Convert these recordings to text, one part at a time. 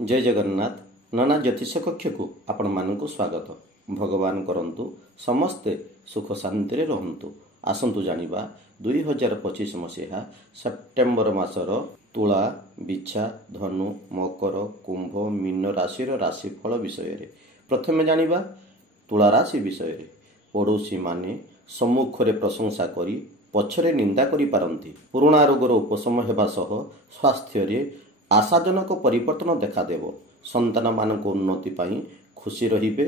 जय जगन्नाथ। नाना ज्योतिष कक्ष को आपण मानक स्वागत। भगवान करंतु समस्ते सुख शांति रहंतु। आसंतु जानिबा 2025 मसीहा सेप्टेम्बर मासर तुला, बिछा, धनु, मकर, कुंभ, मीन राशि राशिफल विषय रे। प्रथमे जानिबा तुला राशि विषय रे। पड़ोशी माने सम्मुखरे प्रशंसा करी पछरे निंदा करि पारंती। पुराणा रोगर उपशम हेबा सह स्वास्थ्य रे आशाजनक परिवर्तन देखादेव। संतान मानक उन्नति पाई खुशी रहिबे।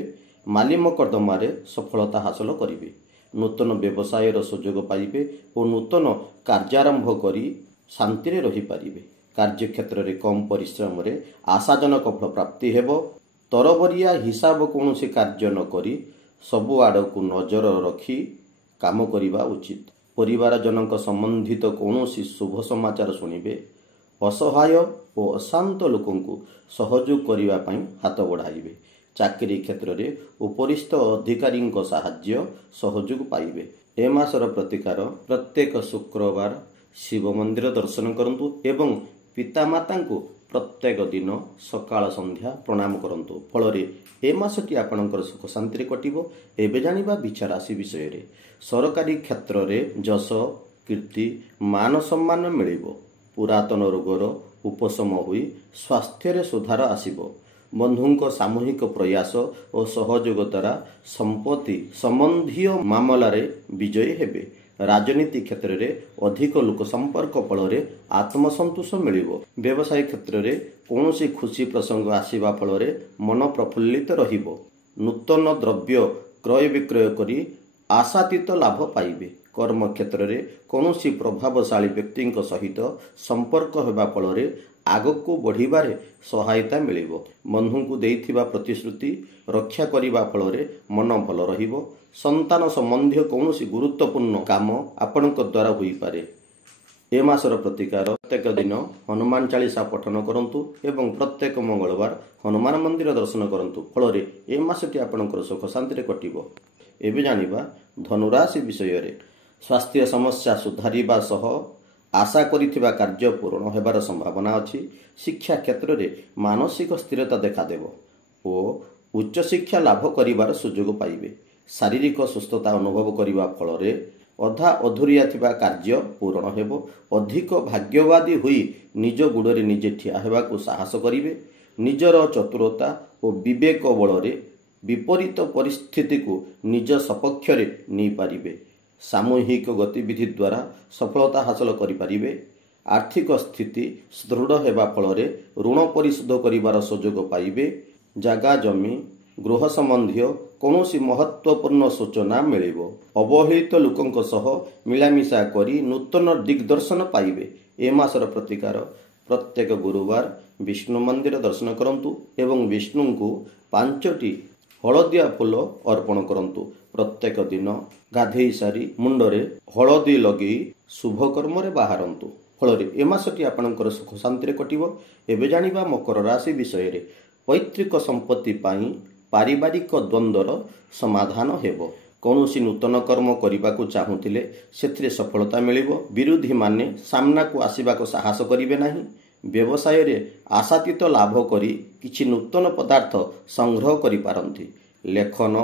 माली मकद्दमारे सफलता हासिल करिवे। नूतन व्यवसाय सुजोग पाइबे और नूतन कार्यारंभ करी शांति रे रहि पारिबे। कार्य क्षेत्र रे कम परिश्रम रे आशाजनक फल प्राप्ति हेबो। तरबरिया हिसाब कोनोसी कार्य न करी सबु आडकु नजर रखी काम करिबा उचित। परिवार जनक संबंधित कोनोसी शुभ समाचार सुनिबे। असहाय और अशांत लोकंकु सहयोग करिबा पई हाथ बढ़ाइबे। चाकरी क्षेत्र रे उपरिस्थ अधिकारी साहाय्य सहयोग पाइबे। ए मासर प्रतिकार प्रत्येक शुक्रवार शिव मंदिर दर्शन करंतु एवं पितामाता को प्रत्येक दिन सकाळ संध्या प्रणाम करंतु। फलरे ए मासटी आपणकर सुख शांति कटिबो। एबे जानिबा बिछा राशि विषय रे। सरकारी क्षेत्र रे जश कीर्ति मान सम्मान मिलिबो। पुरातन रोगर उपशम होई स्वास्थ्य रे सुधार आसिबो। बंधुंक सामूहिक प्रयास और सहयोग द्वारा संपत्ति संबंधी मामला रे विजयी हेबे। राजनीति क्षेत्र रे अधिक लोक संपर्क फल रे आत्मसंतोष मिलिबो। व्यवसाय क्षेत्र रे कोनोसी खुशी प्रसंग आसीबा फल रे मन प्रफुल्लित रहिबो। नूतन द्रव्य क्रय विक्रय करी आशातीत लाभ पाइबे। कर्म क्षेत्र रे कोनोसी प्रभावशाली व्यक्ति सहित संपर्क हेबा फल रे आगको बढ़िबारे सहायता मिलिबो। बंधु को देइथिबा प्रतिश्रुति रक्षा करिबा फल रे मन भल रहिबो। संतान संबंधी कोनोसी गुरुत्वपूर्ण काम आपणक द्वारा होई पारे। ए मासर प्रतिकार प्रत्येक दिन हनुमान चालीसा पठन करंतु एवं प्रत्येक मंगलवार हनुमान मंदिर दर्शन करंतु। फल रे ए मासटी आपणकर सुख शांति रे कटिबो। एबे जानिबा धनुराशि विषय रे। स्वास्थ्य समस्या सुधारिबा सह आशा करिथिबा कार्य पूर्ण हेबार संभावना अछि। शिक्षा क्षेत्र रे मानसिक स्थिरता देखादेव और उच्च शिक्षा लाभ करिबार सुजोग पाइबे। शारीरिक सुस्थता अनुभव करिबा फल रे अधा अधूरिया थिबा कार्य पूर्ण हेबो। अधिक भाग्यवादी हुई निज गुड़रे निजे ठिया हेबाकु साहस करिवे। निजर चतुरता और विवेक बल रे विपरीत परिस्थिति को निज सपक्ष रे नै पारिबे। सामूहिक गतिविधि द्वारा सफलता हासिल करिपारिबे। आर्थिक स्थिति सुदृढ़ हेबा फल रे ऋण परिशोध करिबार सुजोग पाइबे। जागा जमी गृह संबंधी कोनोसी महत्वपूर्ण सूचना मिलिबो। अवहेलित लोकंक सह मिलामिशा करी नूतन दिग्दर्शन पाइबे। ए मासर प्रतिकार प्रत्येक गुरुवार विष्णु मंदिर दर्शन करंतु एवं विष्णु को 5टी हलदिया फूल अर्पण करंतु। प्रत्येक दिन गाधेई सारी मुंडरे हलदी लगे शुभ कर्म रे बाहरंतु। फल ए मासटी आपणकर सुख शांति कटिबो। एबे जानिबा मकर राशि विषय रे। पैतृक संपत्ति पाई पारिवारिक द्वंद्वर समाधान हेबो। कौनसी नूतन कर्म करने चाहूले से सफलता मिलिबो। विरोधी माने सामना को आसवा को साहस करिवे नाही। व्यवसाय रे आशातीत लाभ करी किछि नूतन पदार्थ संग्रह करि पारंती। लेखन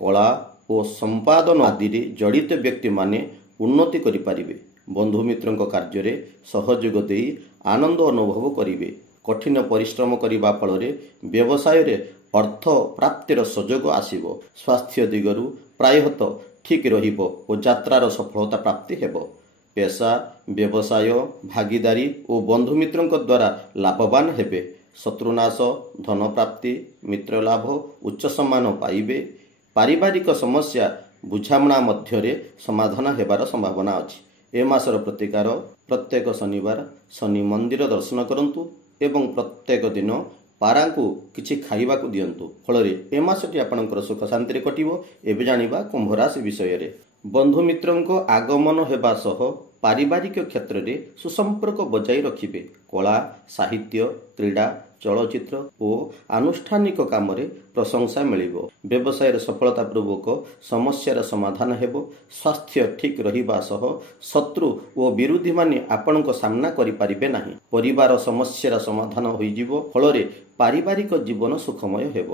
कला और संपादन आदि रे जड़ित व्यक्ति माने उन्नति करि पारिबे। बंधु मित्रक कार्य रे सहयोग देई आनंद अनुभव करिवे। कठिन परिश्रम करिबा फल रे व्यवसाय रे अर्थ प्राप्तिर सुजोग आसिबो। स्वास्थ्य दिगरु प्रायतः ठीक रहिबो और यात्रार सफलता प्राप्ति हेबो। पेशा व्यवसाय भागीदारी और बंधु मित्रक द्वारा लाभवान हेबे। शत्रुनाश धन प्राप्ति मित्र लाभ उच्च सम्मान पाइबे। पारिवारिक समस्या बुझामणा मध्यरे समाधान हेबार संभावना अछि। ए मासर प्रतिकार प्रत्येक शनिवार शनि मंदिर दर्शन करंतु एवं प्रत्येक दिन पारा को किछि खाइबा को दियंतु। फल रे ए मासटी आपणकर सुख शांति कटिबो। एबे जानिबा कुंभ राशि विषय रे। बंधु मित्रंक आगमन हेबा सह पारिवारिक क्षेत्र रे सुसंपर्क बजाई रखिबे। कला साहित्य क्रीड़ा ଚଳଚ୍ଚିତ୍ର ଓ ଆନୁଷ୍ଠାନିକ କାମରେ ପ୍ରଶଂସା ମିଳିବ। ବ୍ୟବସାୟରେ ସଫଳତାପୂର୍ବକ ସମସ୍ୟାର ସମାଧାନ ହେବ। ସ୍ୱାସ୍ଥ୍ୟ ଠିକ୍ ରହିବା ସହ ଶତ୍ରୁ ଓ ବିରୋଧୀମାନେ ଆପଣଙ୍କ ସାମ୍ନା କରିପାରିବେ ନାହିଁ। ପରିବାର ସମସ୍ୟାର ସମାଧାନ ହୋଇଯିବ। ଫଳରେ ପାରିବାରିକ ଜୀବନ ସୁଖମୟ ହେବ।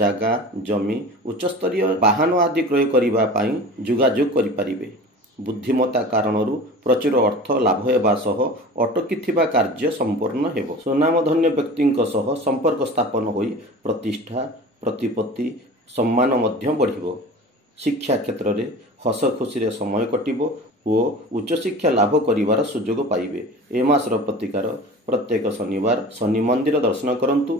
ଜାଗା, ଜମି, ଉଚ୍ଚସ୍ତରୀୟ ବାହନ ଆଦି କ୍ରୟ କରିବା ପାଇଁ ଯୋଗାଯୋଗ କରିପାରିବେ। ବୁଦ୍ଧିମତ୍ତା କାରଣରୁ ପ୍ରଚୁର ଅର୍ଥ ଲାଭ ହେବା ସହ ଅଟକିଥିବା କାର୍ଯ୍ୟ ସମ୍ପୂର୍ଣ୍ଣ ହେବ। ସୁନାମଧନ୍ୟ ବ୍ୟକ୍ତିଙ୍କ ସହ ସମ୍ପର୍କ ସ୍ଥାପନ ହୋଇ ପ୍ରତିଷ୍ଠା, ପ୍ରତିପତ୍ତି, ସମ୍ମାନ ମଧ୍ୟ ବଢ଼ିବ। ଶିକ୍ଷା କ୍ଷେତ୍ରରେ ହସ ଖୁସିରେ ସମୟ କଟିବ ଓ ଉଚ୍ଚଶିକ୍ଷା ଲାଭ କରିବାର ସୁଯୋଗ ପାଇବେ। ଏ ମାସର ପ୍ରତିକାର ପ୍ରତ୍ୟେକ ଶନିବାର ଶନି ମନ୍ଦିର ଦର୍ଶନ କରନ୍ତୁ।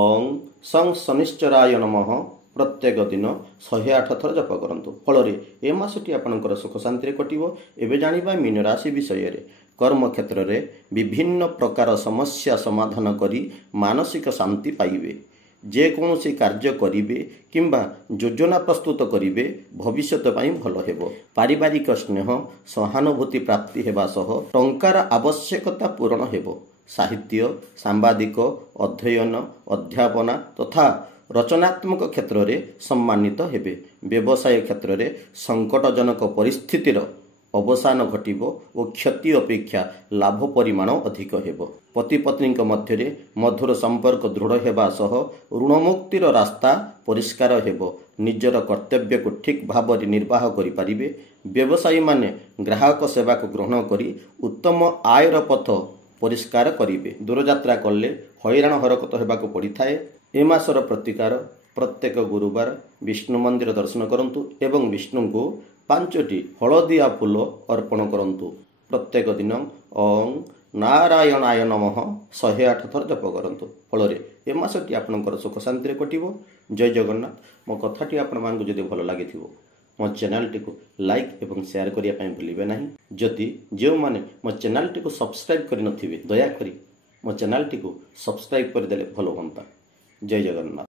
ଓଂ ସଂ ଶନିଶ୍ଚରାୟ ନମଃ ପ୍ରତ୍ୟେକ ଦିନ 108 ଥର ଜପ କରନ୍ତୁ। ଫଳରେ ଏ ମାସଟି ଆପଣଙ୍କର ସୁଖ ଶାନ୍ତିରେ କଟିବ। ଏବେ ଜାଣିବା ମୀନ ରାଶି ବିଷୟରେ। କର୍ମକ୍ଷେତ୍ରରେ ବିଭିନ୍ନ ପ୍ରକାର ସମସ୍ୟା ସମାଧାନ କରି ମାନସିକ ଶାନ୍ତି ପାଇବେ। ଯେକୌଣସି କାର୍ଯ୍ୟ କରିବେ କିମ୍ବା ଯୋଜନା ପ୍ରସ୍ତୁତ କରିବେ ଭବିଷ୍ୟତ ପାଇଁ ଭଲ ହେବ। ପାରିବାରିକ ସ୍ନେହ, ସହାନୁଭୂତି ପ୍ରାପ୍ତି ହେବା ସହ ଟଙ୍କାର ଆବଶ୍ୟକତା ପୂରଣ ହେବ। ସାହିତ୍ୟ, ସାମ୍ବାଦିକ, ଅଧ୍ୟୟନ, ଅଧ୍ୟାପନା ତଥା ରଚନାତ୍ମକ କ୍ଷେତ୍ରରେ ସମ୍ମାନିତ ହେବେ। ବ୍ୟବସାୟ କ୍ଷେତ୍ରରେ ସଙ୍କଟଜନକ ପରିସ୍ଥିତିର ଅବସାନ ଘଟିବ ଓ କ୍ଷତି ଅପେକ୍ଷା ଲାଭ ପରିମାଣ ଅଧିକ ହେବ। ପତି ପତ୍ନୀଙ୍କ ମଧ୍ୟରେ ମଧୁର ସମ୍ପର୍କ ଦୃଢ଼ ହେବା ସହ ଋଣମୁକ୍ତିର ରାସ୍ତା ପରିଷ୍କାର ହେବ। ନିଜର କର୍ତ୍ତବ୍ୟକୁ ଠିକ୍ ଭାବରେ ନିର୍ବାହ କରିପାରିବେ। ବ୍ୟବସାୟୀମାନେ ଗ୍ରାହକ ସେବାକୁ ଗ୍ରହଣ କରି ଉତ୍ତମ ଆୟର ପଥ ପରିଷ୍କାର କରିବେ। ଦୂରଯାତ୍ରା କଲେ ହଇରାଣ ହରକତ ହେବାକୁ ପଡ଼ିଥାଏ। ଏ ମାସର ପ୍ରତିକାର ପ୍ରତ୍ୟେକ ଗୁରୁବାର ବିଷ୍ଣୁ ମନ୍ଦିର ଦର୍ଶନ କରନ୍ତୁ ଏବଂ ବିଷ୍ଣୁଙ୍କୁ 5ଟି ହଳଦିଆ ଫୁଲ ଅର୍ପଣ କରନ୍ତୁ। ପ୍ରତ୍ୟେକ ଦିନ ଓଂ ନାରାୟଣାୟ ନମଃ 108 ଥର ଜପ କରନ୍ତୁ। ଫଳରେ ଏ ମାସଟି ଆପଣଙ୍କର ସୁଖ ଶାନ୍ତିରେ କଟିବ। ଜୟ ଜଗନ୍ନାଥ। ମୋ କଥାଟି ଆପଣମାନଙ୍କୁ ଯଦି ଭଲ ଲାଗିଥିବ ମୋ ଚ୍ୟାନେଲଟିକୁ ଲାଇକ୍ ଏବଂ ସେୟାର କରିବା ପାଇଁ ଭୁଲିବେ ନାହିଁ। ଯଦି ଯେଉଁମାନେ ମୋ ଚ୍ୟାନେଲଟିକୁ ସବସ୍କ୍ରାଇବ୍ କରିନଥିବେ ଦୟାକରି ମୋ ଚ୍ୟାନେଲଟିକୁ ସବସ୍କ୍ରାଇବ୍ କରିଦେଲେ ଭଲ ହୁଅନ୍ତା। ଜୟ ଜଗନ୍ନାଥ।